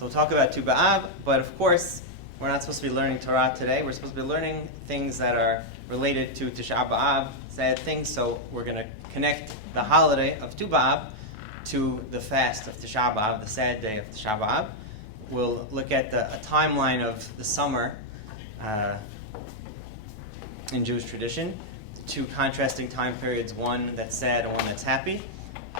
So we'll talk about Tish'a BeAb, but of course, we're not supposed to be learning Torah today. We're supposed to be learning things that are related to Tish'a BeAb, sad things. So we're going to connect the holiday of Tish'a BeAb to the fast of Tish'a BeAb, the sad day of Tish'a BeAb. We'll look at a timeline of the summer in Jewish tradition, two contrasting time periods, one that's sad and one that's happy.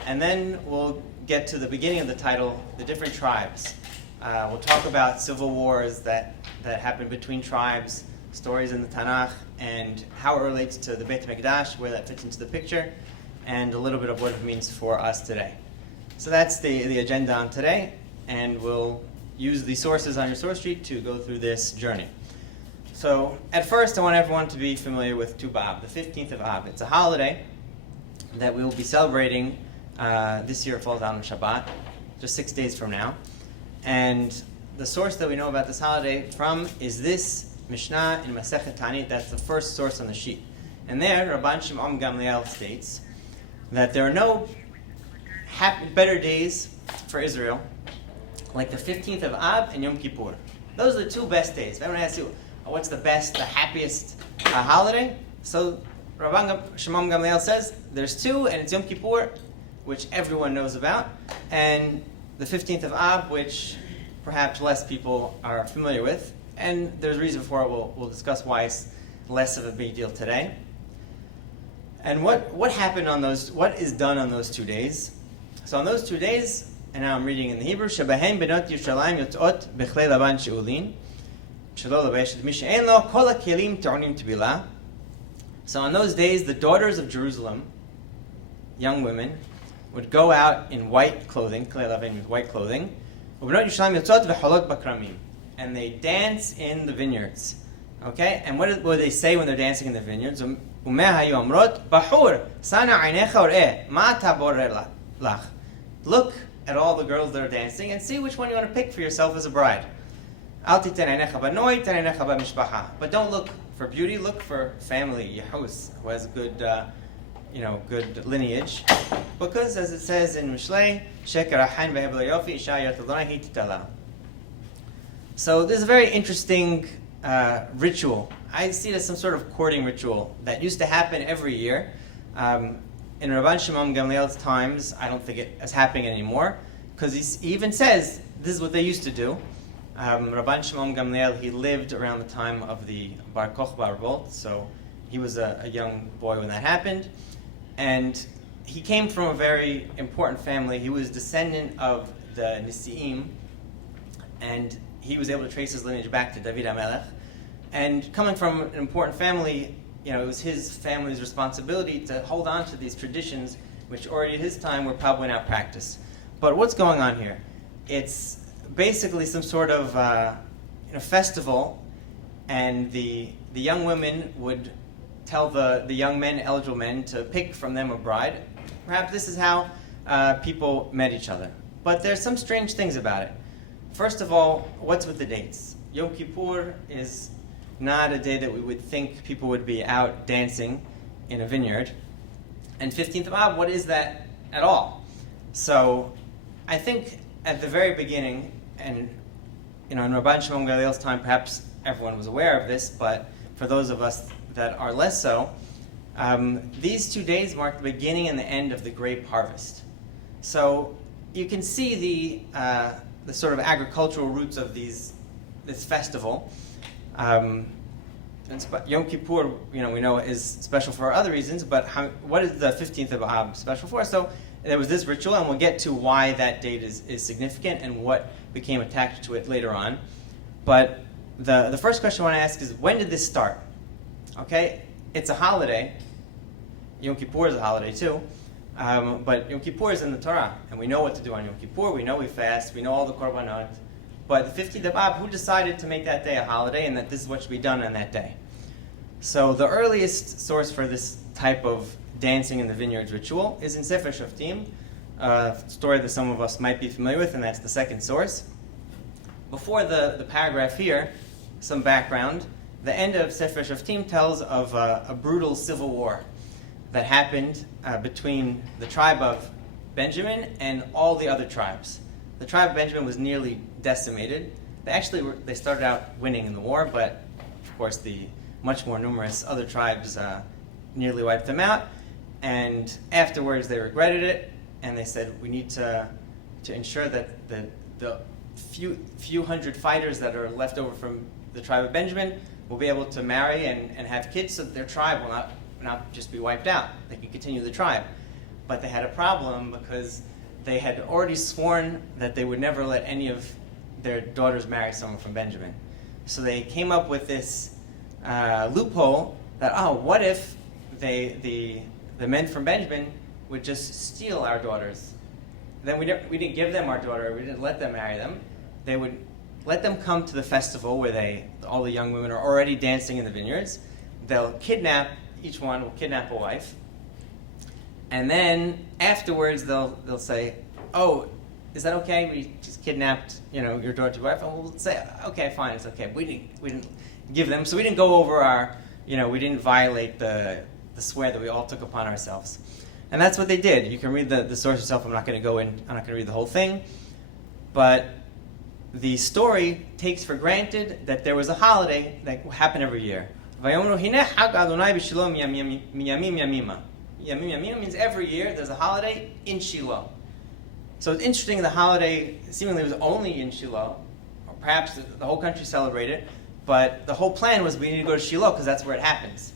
And then we'll get to the beginning of the title, the different tribes. We'll talk about civil wars that happened between tribes, stories in the Tanakh, and how it relates to the Beit HaMikdash, where that fits into the picture, and a little bit of what it means for us today. So that's the agenda on today, and we'll use the sources on your source sheet to go through this journey. So at first, I want everyone to be familiar with Tish'a BeAb, the 15th of Ab. It's a holiday that we will be celebrating. This year it falls out on Shabbat, just 6 days from now. And the source that we know about this holiday from is this Mishnah in Masechet Ta'anit. That's the first source on the sheet. And there, Rabban Shimon Gamliel states that there are no better days for Israel like the 15th of Ab and Yom Kippur. Those are the two best days. If everyone asks you, what's the best, the happiest holiday? So Rabban Shimon Gamliel says there's two, and it's Yom Kippur, which everyone knows about, and the 15th of Ab, which perhaps less people are familiar with. And there's a reason for it. We'll discuss why it's less of a big deal today. And what happened on those, what is done on those 2 days? So on those 2 days, and now I'm reading in the Hebrew, Shebahem benot Yerushalayim yotzot bechlei Laban she'ulin, shelo lebeshet mi she'en lo kol hakelim ta'onim tevilah. So on those days, the daughters of Jerusalem, young women, would go out in white clothing, klei lavan with white clothing, ubenot Yerushalayim yotzot v'cholot bakramim, and they dance in the vineyards. Okay, and what do they say when they're dancing in the vineyards? Umeh hayu amrot bahur sana einecha oreh ma tabor lach. Look at all the girls that are dancing and see which one you want to pick for yourself as a bride. Al titen einecha banoi, ten einecha b'mishpacha. But don't look for beauty, look for family, yahus, who has good, good lineage. Because as it says in Mishlei, sheker achain v'hebel yofi isha yot Adonai titala. So this is a very interesting ritual. I see it as some sort of courting ritual that used to happen every year. In Rabban Shimon Gamliel's times, I don't think it is happening anymore, because he even says this is what they used to do. Rabban Shimon Gamliel, he lived around the time of the Bar Kokhba revolt, so he was a young boy when that happened. And he came from a very important family. He was descendant of the Nisi'im, and he was able to trace his lineage back to David HaMelech. And coming from an important family, it was his family's responsibility to hold on to these traditions, which already at his time were probably not practiced. But what's going on here? It's basically some sort of festival, and the young women would tell the young men, eligible men, to pick from them a bride. Perhaps this is how people met each other. But there's some strange things about it. First of all, what's with the dates? Yom Kippur is not a day that we would think people would be out dancing in a vineyard. And 15th of Ab, what is that at all? So I think at the very beginning, and in Rabban Shimon Gamliel's time, perhaps everyone was aware of this, but for those of us that are less so, these 2 days mark the beginning and the end of the grape harvest. So you can see the sort of agricultural roots of this festival. Yom Kippur, we know is special for other reasons, but what is the 15th of Ab special for? So there was this ritual, and we'll get to why that date is significant and what became attached to it later on. But the first question I want to ask is, when did this start? Okay, it's a holiday. Yom Kippur is a holiday too. But Yom Kippur is in the Torah, and we know what to do on Yom Kippur. We know we fast. We know all the korbanot. But the 15th of Ab, who decided to make that day a holiday and that this is what should be done on that day? So the earliest source for this type of dancing in the vineyards ritual is in Sefer Shoftim, a story that some of us might be familiar with, and that's the second source. Before the paragraph here, some background. The end of Sefer Shoftim tells of a brutal civil war that happened between the tribe of Benjamin and all the other tribes. the tribe of Benjamin was nearly decimated. They started out winning in the war, but of course the much more numerous other tribes nearly wiped them out. And afterwards they regretted it, and they said, we need to ensure that the few hundred fighters that are left over from the tribe of Benjamin will be able to marry and have kids, so that their tribe will not just be wiped out. They can continue the tribe. But they had a problem because they had already sworn that they would never let any of their daughters marry someone from Benjamin. So they came up with this loophole that, what if the men from Benjamin would just steal our daughters? Then we didn't give them our daughter. We didn't let them marry them. They would let them come to the festival where all the young women are already dancing in the vineyards. They'll kidnap, each one will kidnap a wife. And then afterwards they'll say, oh, is that okay? We just kidnapped, your daughter's wife. And we'll say, okay, fine, it's okay. We didn't give them, so we didn't go over our, we didn't violate the swear that we all took upon ourselves. And that's what they did. You can read the source yourself. I'm not going to read the whole thing. But the story takes for granted that there was a holiday that happened every year. Yamim means every year there's a holiday in Shiloh. So it's interesting, the holiday seemingly was only in Shiloh, or perhaps the whole country celebrated, but the whole plan was we need to go to Shiloh because that's where it happens.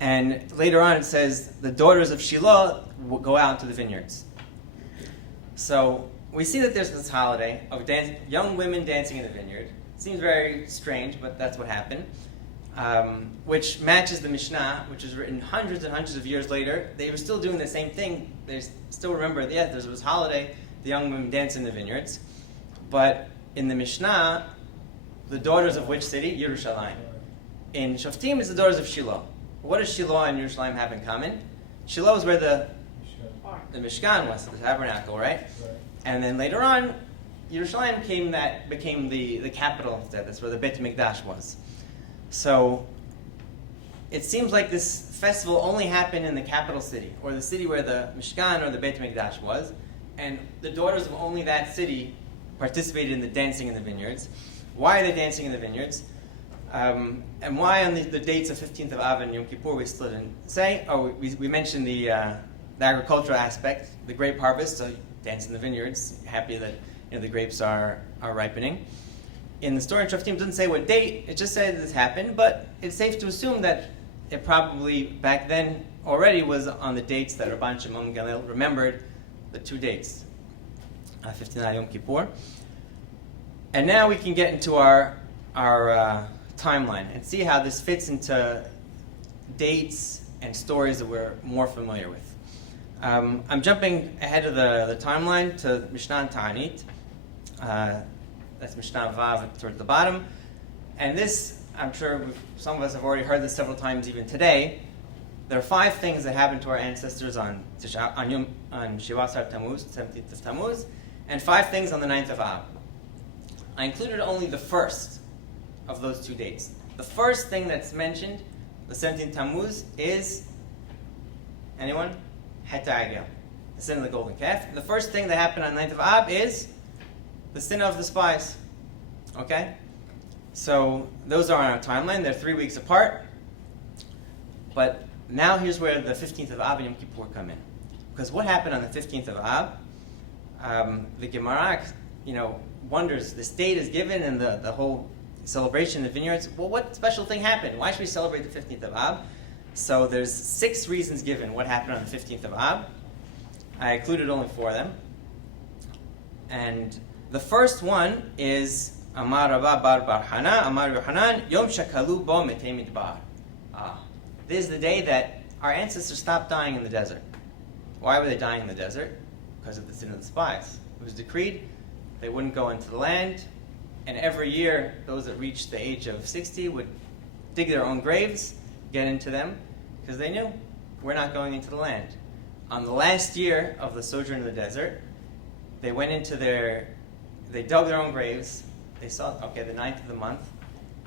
And later on it says the daughters of Shiloh will go out into the vineyards. So we see that there's this holiday of young women dancing in the vineyard. It seems very strange, but that's what happened. Which matches the Mishnah, which was written hundreds and hundreds of years later. They were still doing the same thing. They still remember, there was this holiday, the young women dance in the vineyards. But in the Mishnah, the daughters of which city? Yerushalayim. In Shoftim, it's the daughters of Shiloh. What does Shiloh and Yerushalayim have in common? Shiloh is where the Mishkan was, the tabernacle, right? And then later on, Yerushalayim became the capital instead. That's where the Beit Mikdash was. So it seems like this festival only happened in the capital city, or the city where the Mishkan or the Beit Mikdash was, and the daughters of only that city participated in the dancing in the vineyards. Why are they dancing in the vineyards? And why on the dates of 15th of Av and Yom Kippur we still didn't say? We mentioned the agricultural aspect, the grape harvest, so dance in the vineyards, happy that the grapes are ripening. In the story in Shoftim, it doesn't say what date, it just said this happened, but it's safe to assume that it probably back then already was on the dates that Rabban Shimon Gamliel remembered, the two dates, 15 Yom Kippur. And now we can get into our timeline and see how this fits into dates and stories that we're more familiar with. I'm jumping ahead of the timeline to Mishnah and Ta'anit. That's Mishnah Vav towards the bottom. And this, I'm sure some of us have already heard this several times even today. There are 5 things that happened to our ancestors on Shivasar Tammuz, 17th of Tammuz, and 5 things on the 9th of Av. I included only the first of those 2 dates. The first thing that's mentioned, the 17th Tammuz, is, anyone? Hetagel, the sin of the golden calf. The first thing that happened on 9th of Av is the sin of the spies. Okay? So those are on our timeline. They're 3 weeks apart. But now here's where the 15th of Av and Yom Kippur come in. Because what happened on the 15th of Av? The Gemara, wonders, this date is given and the whole celebration in the vineyards. Well, what special thing happened? Why should we celebrate the 15th of Av? So there's 6 reasons given what happened on the 15th of Av. I included only 4 of them. And the first one is Amar Rabba bar Hana, Amar Yohanan, Yom Shakalu bo metei midbar. This is the day that our ancestors stopped dying in the desert. Why were they dying in the desert? Because of the sin of the spies. It was decreed they wouldn't go into the land, and every year those that reached the age of 60 would dig their own graves, get into them, because they knew we're not going into the land. On the last year of the sojourn in the desert, they went into they dug their own graves. They saw, the 9th of the month,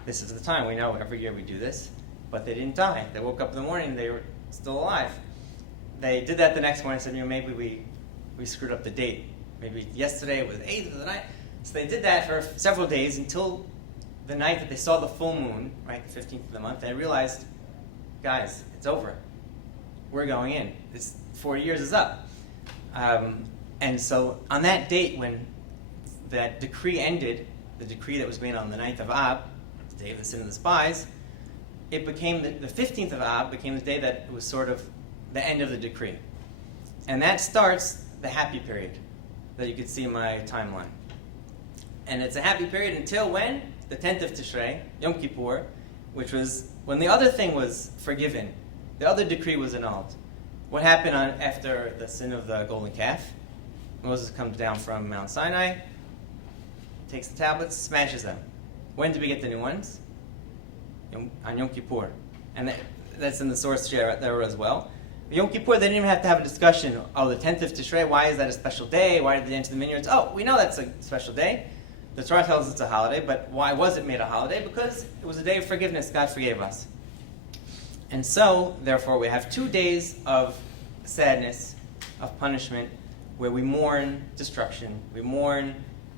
this is the time. We know every year we do this. But they didn't die. They woke up in the morning, they were still alive. They did that the next morning and said, maybe we screwed up the date. maybe yesterday was the 8th of the night. So they did that for several days until the night that they saw the full moon, right, the 15th of the month. They realized, guys, it's over. We're going in. This 4 years is up. And so on that date when that decree ended, the decree that was made on the 9th of Ab, the day of the sin of the spies, it became the 15th of Ab became the day that it was sort of the end of the decree. And that starts the happy period that you could see in my timeline. And it's a happy period until when? The 10th of Tishrei, Yom Kippur, which was when the other thing was forgiven. The other decree was annulled. What happened after the sin of the golden calf? Moses comes down from Mount Sinai, takes the tablets, smashes them. When did we get the new ones? On Yom Kippur. And that's in the source there as well. Yom Kippur, they didn't even have to have a discussion. Oh, the 10th of Tishrei, why is that a special day? Why did they enter the vineyards? Oh, we know that's a special day. The Torah tells us it's a holiday, but why was it made a holiday? Because it was a day of forgiveness. God forgave us. And so, therefore, we have 2 days of sadness, of punishment, where we mourn destruction. We mourn,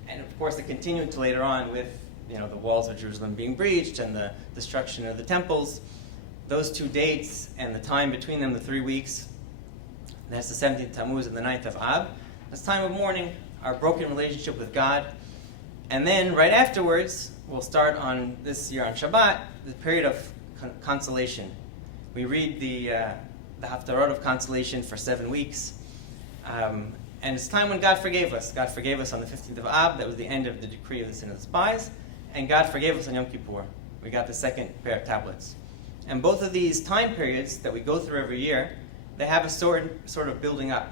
and of course it continued to later on with the walls of Jerusalem being breached and the destruction of the temples. Those 2 dates and the time between them, the 3 weeks, that's the 17th Tammuz and the 9th of Ab. That's time of mourning, our broken relationship with God. And then right afterwards, we'll start on this year on Shabbat, the period of consolation. We read the Haftarot of consolation for 7 weeks. And it's time when God forgave us. God forgave us on the 15th of Ab. That was the end of the decree of the sin of the spies. And God forgave us on Yom Kippur. We got the second pair of tablets. And both of these time periods that we go through every year, they have a sort of building up.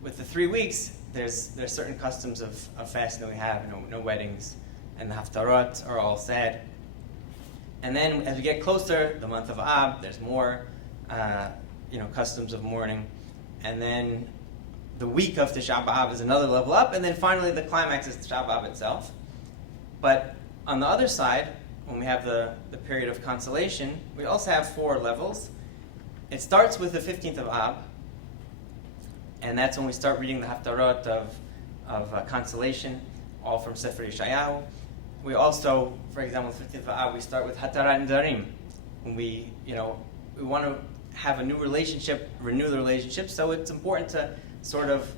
With the 3 weeks, there's certain customs of fasting that we have. No weddings. And the Haftarot are all sad. And then as we get closer, the month of Ab, there's more customs of mourning. And then the week of Tish'a BeAb is another level up, and then finally the climax is Tish'a BeAb itself. But on the other side, when we have the period of consolation, we also have 4 levels. It starts with the 15th of Ab, and that's when we start reading the Haftarot of consolation, all from Sefer Yeshayahu. We also, for example, the 15th of Ab, we start with Hatarat Nedarim, when we want to have a new relationship, renew the relationship, so it's important to sort of,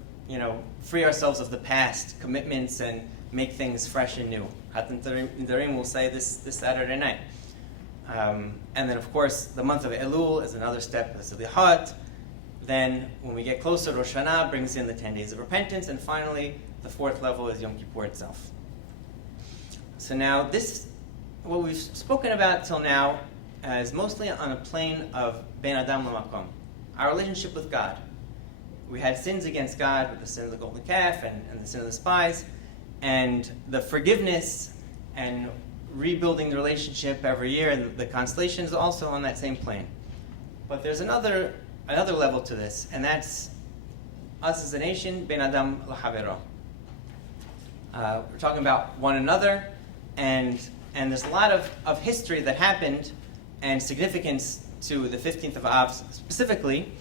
free ourselves of the past commitments and make things fresh and new. Hatan Nedarim will say this Saturday night. And then, of course, the month of Elul is another step, the Selihat. Then, when we get closer, Rosh Hashanah brings in the 10 days of repentance, and finally, the 4th level is Yom Kippur itself. So now, what we've spoken about till now is mostly on a plane of Ben Adam L'Makom, our relationship with God. We had sins against God with the sin of the golden calf and the sin of the spies, and the forgiveness and rebuilding the relationship every year, and the consolation is also on that same plane. But there's another level to this, and that's us as a nation, Ben Adam L'Havero. We're talking about one another, and there's a lot of history that happened and significance to the 15th of Av specifically,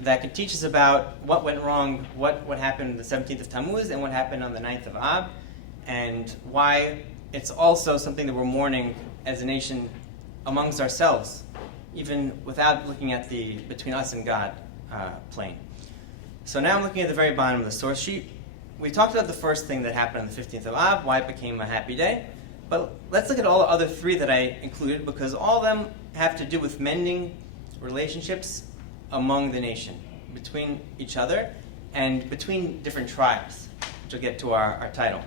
that could teach us about what went wrong, what happened on the 17th of Tammuz, and what happened on the 9th of Ab, and why it's also something that we're mourning as a nation amongst ourselves, even without looking at the between us and God plane. So now I'm looking at the very bottom of the source sheet. We talked about the first thing that happened on the 15th of Ab, why it became a happy day, but let's look at all the other 3 that I included, because all of them have to do with mending relationships among the nation, between each other, and between different tribes, which will get to our title.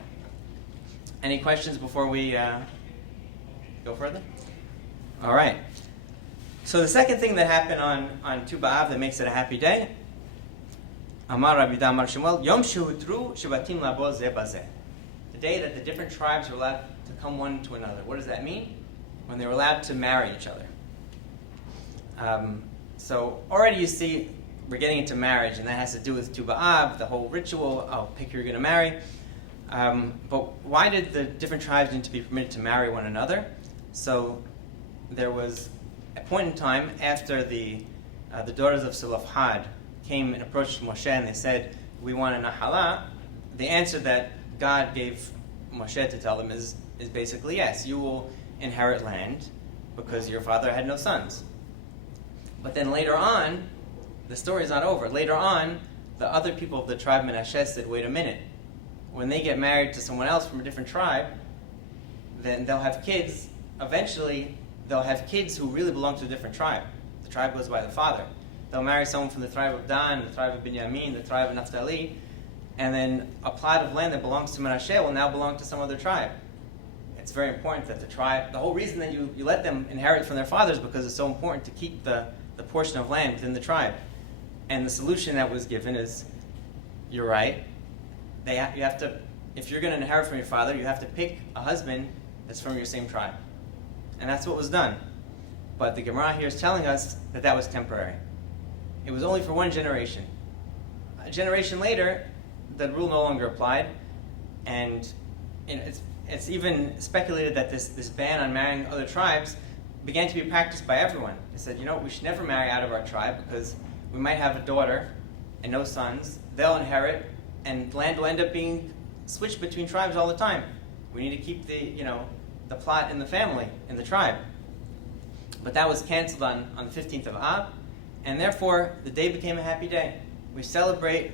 Any questions before we go further? All right. So the second thing that happened on Tu B'Av that makes it a happy day, Amar Rabbi Amar Shemuel, Yom Shehudru Shevatim Labo Zeh Bazeh. The day that the different tribes were allowed to come one to another. What does that mean? When they were allowed to marry each other. So already you see we're getting into marriage, and that has to do with Tu B'Av, the whole ritual. Oh, pick who you're going to marry. But why did the different tribes need to be permitted to marry one another? So there was a point in time after the daughters of Zelophehad came and approached Moshe, and they said, we want a nahala, the answer that God gave Moshe to tell them is basically yes, you will inherit land because your father had no sons. But then later on, the story's not over. Later on, the other people of the tribe Menashe said, wait a minute. When they get married to someone else from a different tribe, then they'll have kids. Eventually, they'll have kids who really belong to a different tribe. The tribe goes by the father. They'll marry someone from the tribe of Dan, the tribe of Binyamin, the tribe of Naphtali, and then a plot of land that belongs to Menashe will now belong to some other tribe. It's very important that the whole reason that you let them inherit from their fathers because it's so important to keep the portion of land within the tribe. And the solution that was given is, you're right, you have to, if you're going to inherit from your father, you have to pick a husband that's from your same tribe. And that's what was done. But the Gemara here is telling us that was temporary. It was only for one generation. A generation later, that rule no longer applied, and it's even speculated that this ban on marrying other tribes began to be practiced by everyone. They said, we should never marry out of our tribe because we might have a daughter and no sons. They'll inherit, and land will end up being switched between tribes all the time. We need to keep the plot in the family, in the tribe. But that was canceled on the 15th of Ab, and therefore the day became a happy day. We celebrate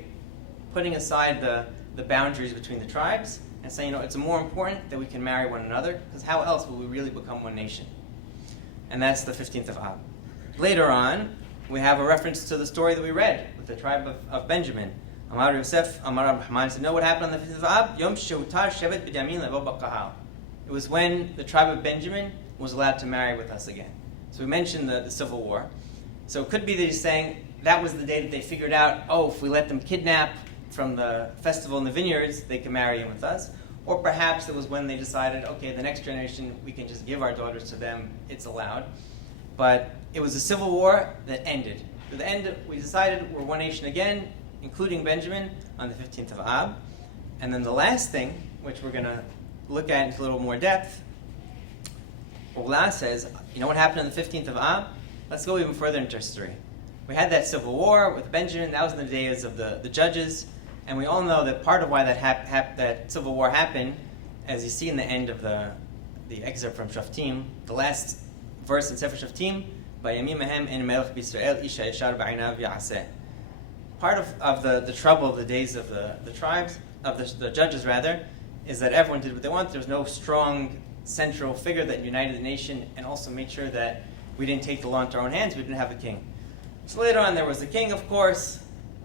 putting aside the boundaries between the tribes and saying, it's more important that we can marry one another, because how else will we really become one nation? And that's the 15th of Ab. Later on, we have a reference to the story that we read with the tribe of Benjamin. Amar Yosef, Amar Rahman said, know what happened on the 15th of Ab? Yom Sheutar Shevet Binyamin Levo Bakahal. It was when the tribe of Benjamin was allowed to marry with us again. So we mentioned the civil war. So it could be that he's saying that was the day that they figured out, if we let them kidnap from the festival in the vineyards, they can marry in with us. Or perhaps it was when they decided, okay, the next generation, we can just give our daughters to them, it's allowed. But it was a civil war that ended. At the end, we decided we're one nation again, including Benjamin, on the 15th of Ab. And then the last thing, which we're going to look at in a little more depth, Ula says, what happened on the 15th of Ab? Let's go even further into history. We had that civil war with Benjamin. That was in the days of the judges. And we all know that part of why that civil war happened, as you see in the end of the excerpt from Shoftim, the last verse in Sefer Shoftim, Vayamim mehem en melech b'Yisrael isha yeshar b'einav ya'aseh. Part of the trouble of the days of the tribes, of the judges rather, is that everyone did what they wanted. There was no strong central figure that united the nation and also made sure that we didn't take the law into our own hands. We didn't have a king. So later on there was a king, of course.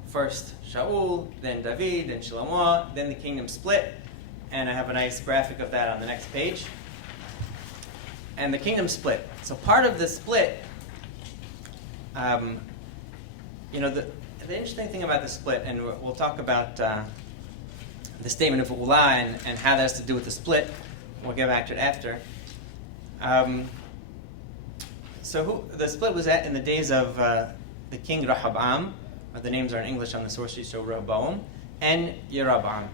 First Shaul, then David, then Shlomo, then the kingdom split. And I have a nice graphic of that on the next page. And the kingdom split. So part of the split, the interesting thing about the split, and we'll talk about the statement of Ula and how that has to do with the split. We'll get back to it after. The split was in the days of the king Rehoboam. The names are in English on the source sheet, so Rehoboam, and Jeroboam.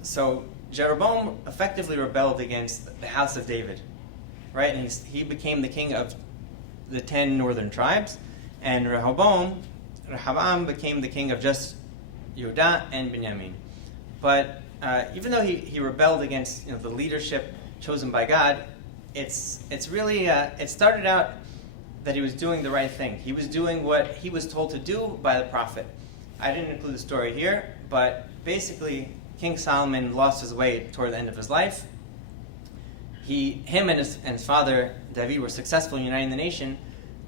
So Jeroboam effectively rebelled against the house of David, right? And he became the king of the 10 northern tribes, and Rehoboam became the king of just Yehudah and Binyamin. But even though he rebelled against the leadership chosen by God, it's really it started out that he was doing the right thing. He was doing what he was told to do by the prophet. I didn't include the story here, but basically King Solomon lost his way toward the end of his life. Him and his father David were successful in uniting the nation,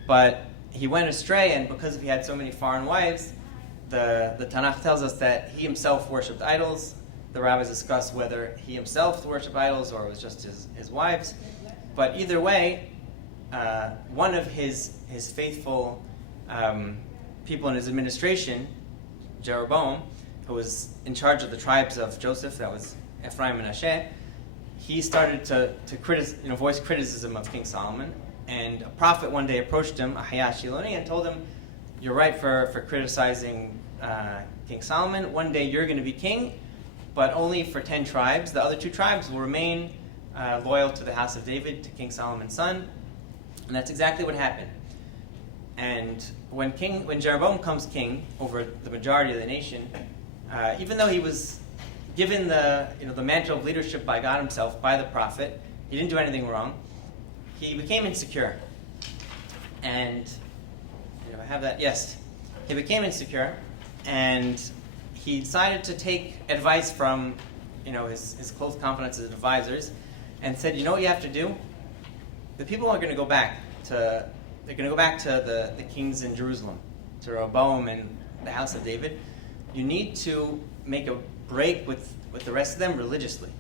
but he went astray, and because he had so many foreign wives, the Tanakh tells us that he himself worshipped idols. The rabbis discuss whether he himself worshipped idols or it was just his wives. But either way, one of his faithful people in his administration, Jeroboam, who was in charge of the tribes of Joseph, that was Ephraim and Manasseh, he started to voice criticism of King Solomon. And a prophet one day approached him, Ahaya Shiloni, and told him, "You're right for criticizing King Solomon. One day you're going to be king, but only for 10 tribes. The other 2 tribes will remain loyal to the house of David, to King Solomon's son." And that's exactly what happened. And when Jeroboam comes king over the majority of the nation, even though he was given the mantle of leadership by God himself, by the prophet, he didn't do anything wrong. He became insecure. And I have that? Yes. He became insecure, and he decided to take advice from his close confidants, his advisors, and said, you know what you have to do? The people are going to go back to the kings in Jerusalem, to Rehoboam and the house of David. You need to make a break with the rest of them religiously.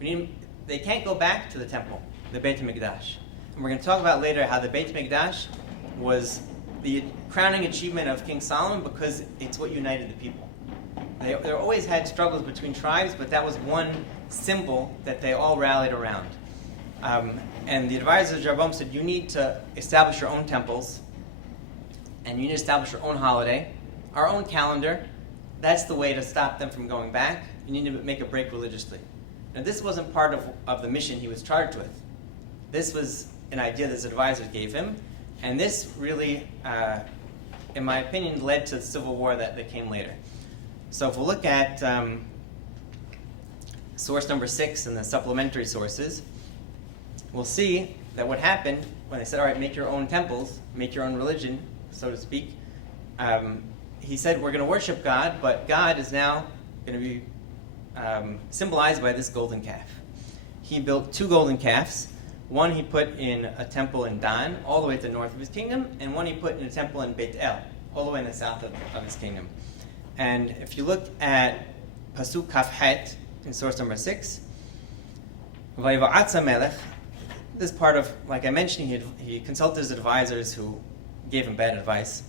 They can't go back to the temple, the Beit HaMikdash. And we're going to talk about later how the Beit HaMikdash was the crowning achievement of King Solomon because it's what united the people. They always had struggles between tribes, but that was one symbol that they all rallied around. And the advisors of Jeroboam said, you need to establish your own temples, and you need to establish your own holiday, our own calendar. That's the way to stop them from going back. You need to make a break religiously. Now, this wasn't part of the mission he was charged with. This was an idea that his advisors gave him, and this really, in my opinion, led to the civil war that came later. So if we look at source number 6 in the supplementary sources, we'll see that what happened when they said, all right, make your own temples, make your own religion, so to speak, he said, we're going to worship God, but God is now going to be symbolized by this golden calf. He built 2 golden calves. One he put in a temple in Dan, all the way to the north of his kingdom, and one he put in a temple in Beit El, all the way in the south of his kingdom. And if you look at Pasuk Kaf-Het in source number 6, Vayiva'atz HaMelech, this part of, like I mentioned, he consulted his advisors who gave him bad advice.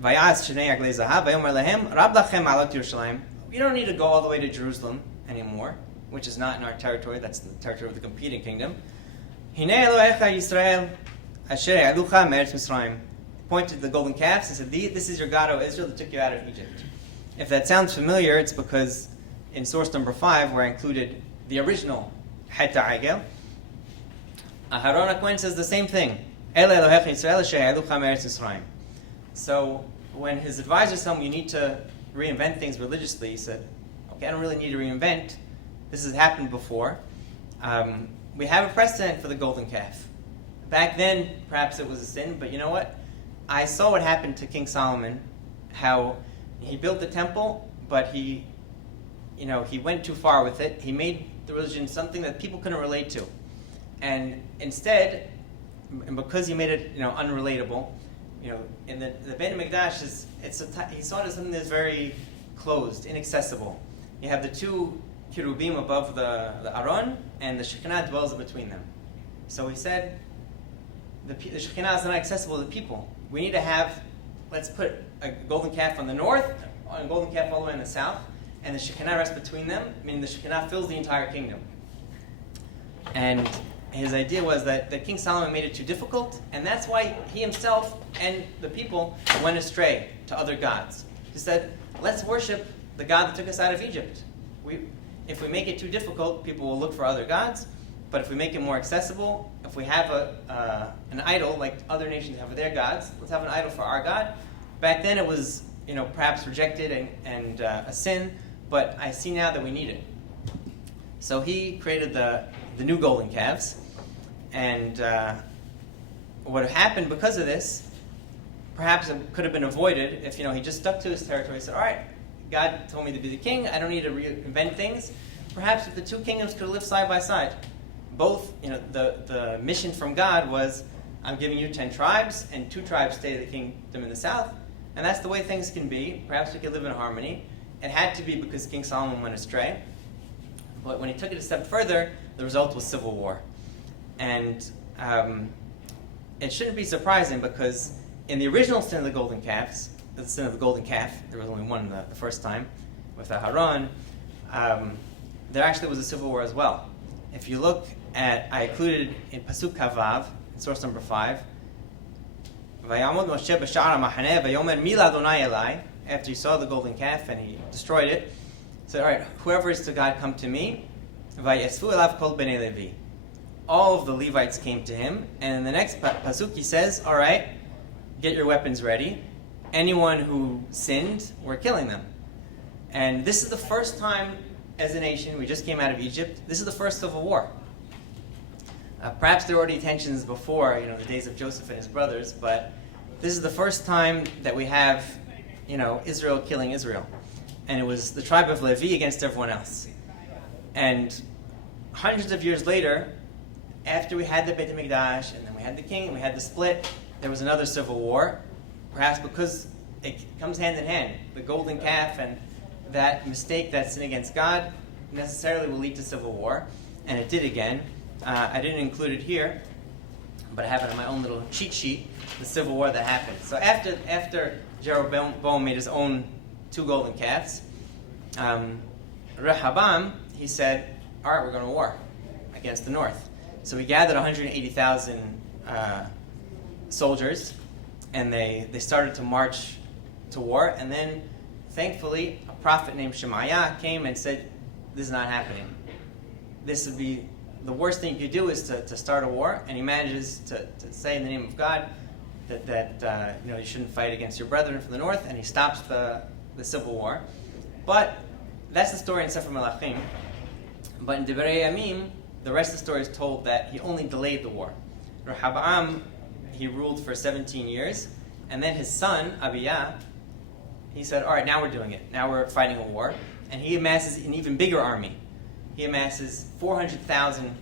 Vayaz Shnei Aglei Zahav, Vayomer Lehem, Rab Lachem Alot Yerushalayim. You don't need to go all the way to Jerusalem anymore, which is not in our territory, that's the territory of the competing kingdom. Hinei Elohecha Yisrael, Asher Yalucha Meretz Mitzrayim. Pointed to the golden calves and said, this is your God, O Israel, that took you out of Egypt. If that sounds familiar, it's because in source number 5, where I included the original Het HaEgel, Aharon HaKohen says the same thing. Ele Elohecha Yisrael, Asher Yalucha Meretz Mitzrayim. So when his advisors told him you need to reinvent things religiously, he said, okay, I don't really need to reinvent. This has happened before. We have a precedent for the golden calf. Back then, perhaps it was a sin, but you know what? I saw what happened to King Solomon, how he built the temple, but he went too far with it. He made the religion something that people couldn't relate to. And instead, and because he made it unrelatable, in the Beit HaMikdash he saw it as something that's very closed, inaccessible. You have the 2 cherubim above the Aron, and the Shekinah dwells between them. So he said, the Shekinah is not accessible to the people. We need to let's put a golden calf on the north, a golden calf all the way in the south, and the Shekinah rests between them, meaning the Shekinah fills the entire kingdom. And his idea was that King Solomon made it too difficult, and that's why he himself and the people went astray to other gods. He said, let's worship the God that took us out of Egypt. If we make it too difficult, people will look for other gods, but if we make it more accessible, if we have an idol like other nations have their gods, let's have an idol for our God. Back then it was perhaps rejected and a sin, but I see now that we need it. So he created the new golden calves, and what happened because of this, perhaps it could have been avoided if he just stuck to his territory and said, all right, God told me to be the king, I don't need to reinvent things. Perhaps if the 2 kingdoms could live side by side. Both, the mission from God was, I'm giving you 10 tribes, and 2 tribes stay the kingdom in the south, and that's the way things can be. Perhaps we could live in harmony. It had to be because King Solomon went astray. But when he took it a step further, the result was civil war. And it shouldn't be surprising because in the original sin of the golden calves, the sin of the golden calf, there was only one the first time, with Aharon, there actually was a civil war as well. If you look at, I included in Pasuk Kavav, in source number 5, Vayamod Moshe b'sha'ar ha'machaneh vayomer mi l'Adonai elai, after he saw the golden calf and he destroyed it, said, all right, whoever is to God, come to me. Vayesfu elav kol bnei Levi. All of the Levites came to him, and in the next pasuk he says, all right, get your weapons ready. Anyone who sinned, we're killing them. And this is the first time as a nation, we just came out of Egypt, this is the first civil war. Perhaps there were already tensions before, the days of Joseph and his brothers, but this is the first time that we have, Israel killing Israel. And it was the tribe of Levi against everyone else. And hundreds of years later, after we had the Beit HaMikdash, and then we had the king, and we had the split, there was another civil war, perhaps because it comes hand in hand. The golden calf and that mistake, that sin against God, necessarily will lead to civil war, and it did again. I didn't include it here, but I have it on my own little cheat sheet, the civil war that happened. So after Jeroboam made his own 2 golden calves, Rehoboam, he said, all right, we're going to war against the north. So he gathered 180,000 soldiers, and they started to march to war. And then, thankfully, a prophet named Shemaiah came and said, this is not happening. This would be the worst thing you could do is to start a war. And he manages to say in the name of God that you shouldn't fight against your brethren from the north, and he stops the civil war. But that's the story in Sefer Melachim. But in Divrei Yamim, the rest of the story is told that he only delayed the war. Rehoboam, he ruled for 17 years, and then his son, BeAb, he said, all right, now we're doing it. Now we're fighting a war. And he amasses an even bigger army. He amasses 400,000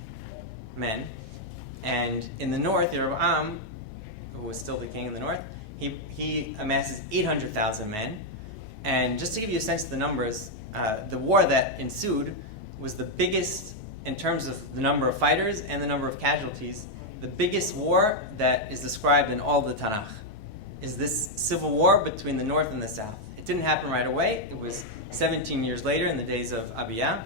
men. And in the north, Yeroboam, who was still the king in the north, he amasses 800,000 men. And just to give you a sense of the numbers, the war that ensued was the biggest in terms of the number of fighters and the number of casualties. The biggest war that is described in all the Tanakh is this civil war between the north and the south. It didn't happen right away. It was 17 years later in the days of BeAb.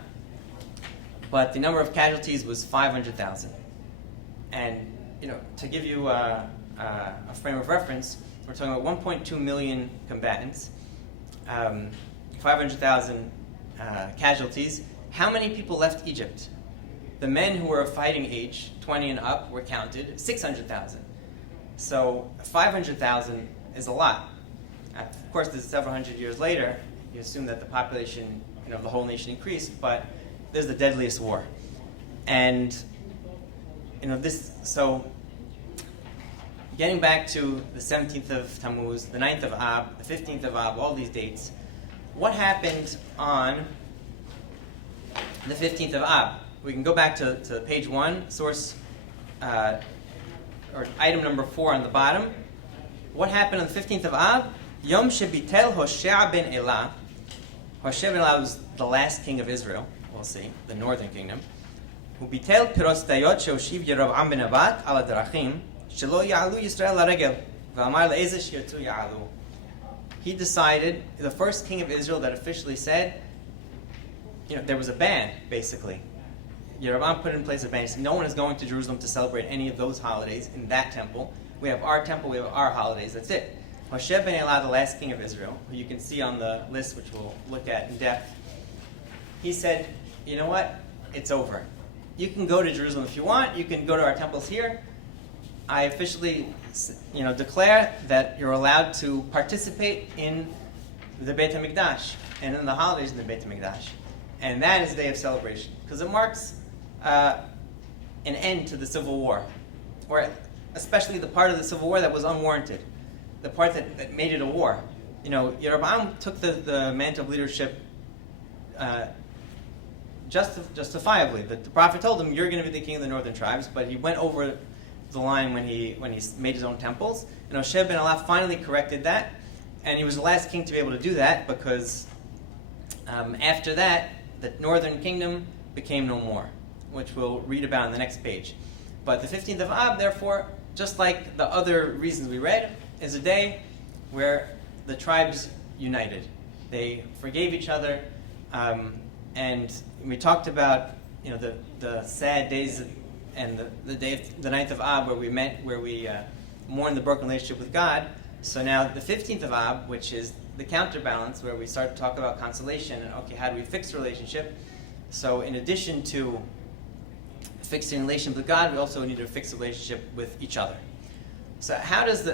But the number of casualties was 500,000. And, to give you a frame of reference, we're talking about 1.2 million combatants, 500,000 casualties. How many people left Egypt? The men who were of fighting age, 20 and up, were counted 600,000. So 500,000 is a lot. Of course, this is several hundred years later. You assume that the population of the whole nation increased, but this is the deadliest war. And so getting back to the 17th of Tammuz, the 9th of Ab, the 15th of Ab, all these dates, what happened on the 15th of Ab? We can go back to page 1, source, or item number 4 on the bottom. What happened on the 15th of Ab? Yom shebitel Tish'a BeAb. Tish'a BeAb was the last king of Israel, we'll see, the northern kingdom. Who bitel pirostayot sheoshiv Yeroboam ben Nebat al hadrachim shelo ya'alu Yisrael laregel v'amar le'ezeh sheyatzu ya'alu. He decided, the first king of Israel that officially said, there was a ban, basically. Yeroboam put in place a ban. He said, no one is going to Jerusalem to celebrate any of those holidays in that temple. We have our temple, we have our holidays, that's it. Tish'a BeAb, the last king of Israel, who you can see on the list, which we'll look at in depth, he said, you know what? It's over. You can go to Jerusalem if you want. You can go to our temples here. I officially, declare that you're allowed to participate in the Beit HaMikdash and in the holidays in the Beit HaMikdash. And that is a day of celebration, because it marks an end to the civil war, or especially the part of the civil war that was unwarranted, the part that made it a war. Yeroboam took the mantle of leadership justifiably. The prophet told him, you're going to be the king of the northern tribes, but he went over the line when he made his own temples. And Tish'a BeAb finally corrected that, and he was the last king to be able to do that, because after that, the northern kingdom became no more, which we'll read about on the next page. But the 15th of Ab, therefore, just like the other reasons we read, is a day where the tribes united. They forgave each other, and we talked about the sad days and the day of the 9th of Ab where we mourned the broken relationship with God. So now the 15th of Ab, which is the counterbalance, where we start to talk about consolation and, okay, how do we fix the relationship? So in addition to fixing the relationship with God, we also need to fix the relationship with each other. So how does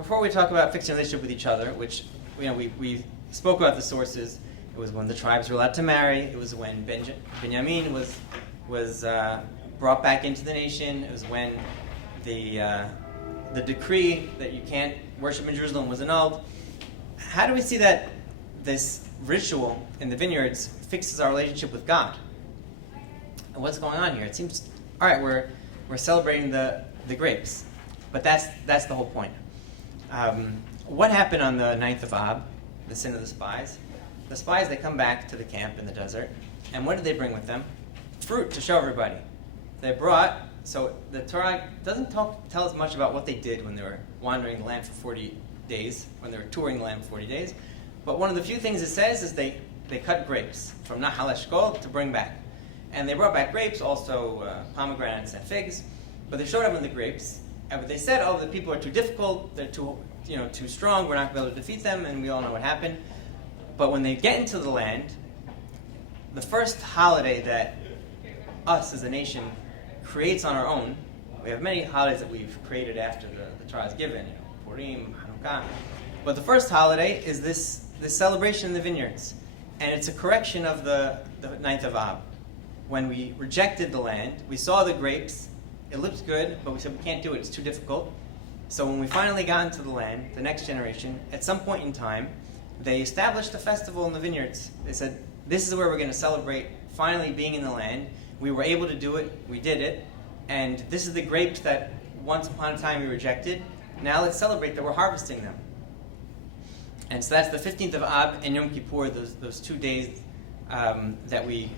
before we talk about fixing a relationship with each other, which we spoke about the sources. It was when the tribes were allowed to marry. It was when Benjamin was brought back into the nation. It was when the decree that you can't worship in Jerusalem was annulled. How do we see that this ritual in the vineyards fixes our relationship with God? And what's going on here? It seems, all right, we're celebrating the grapes, but that's the whole point. What happened on the 9th of Ab, the sin of the spies? The spies, they come back to the camp in the desert, and what did they bring with them? Fruit to show everybody. They brought, so the Torah doesn't tell us much about what they did when they were wandering the land for 40 days, when they were touring the land for 40 days, but one of the few things it says is they cut grapes from Nahal Eshkol to bring back. And they brought back grapes, also pomegranates and figs, but they showed up with the grapes, and they said, oh, the people are too difficult, they're too strong, we're not going to be able to defeat them, and we all know what happened. But when they get into the land, the first holiday that us as a nation creates on our own, we have many holidays that we've created after the Torah is given, Purim, Hanukkah, but the first holiday is this celebration in the vineyards, and it's a correction of the 9th of Ab. When we rejected the land, we saw the grapes, it looked good, but we said we can't do it, it's too difficult. So when we finally got into the land, the next generation, at some point in time, they established a festival in the vineyards. They said, this is where we're going to celebrate finally being in the land. We were able to do it, we did it, and this is the grapes that once upon a time we rejected. Now let's celebrate that we're harvesting them. And so that's the 15th of Ab and Yom Kippur, those 2 days that we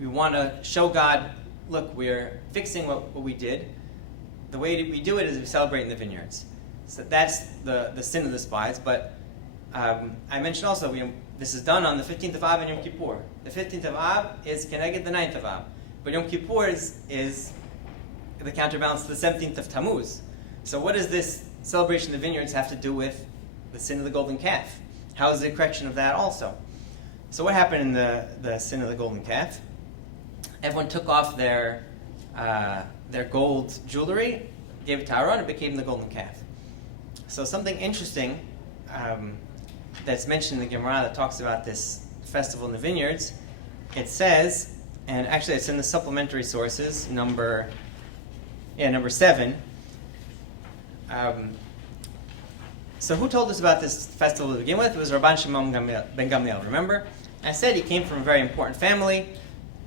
want to show God, look, we're fixing what we did. The way we do it is we celebrate in the vineyards. So that's the sin of the spies. But I mentioned also, this is done on the 15th of Ab and Yom Kippur. The 15th of Ab is Keneged the 9th of Ab. But Yom Kippur is the counterbalance to the 17th of Tammuz. So what does this celebration of the vineyards have to do with the sin of the golden calf? How is the correction of that also? So what happened in the sin of the golden calf? Everyone took off their gold jewelry, gave it to Aaron, and became the golden calf. So something interesting that's mentioned in the Gemara that talks about this festival in the vineyards, it says, and actually it's in the supplementary sources, number 7. So who told us about this festival to begin with? It was Rabban Shimon ben Gamliel, remember? I said he came from a very important family,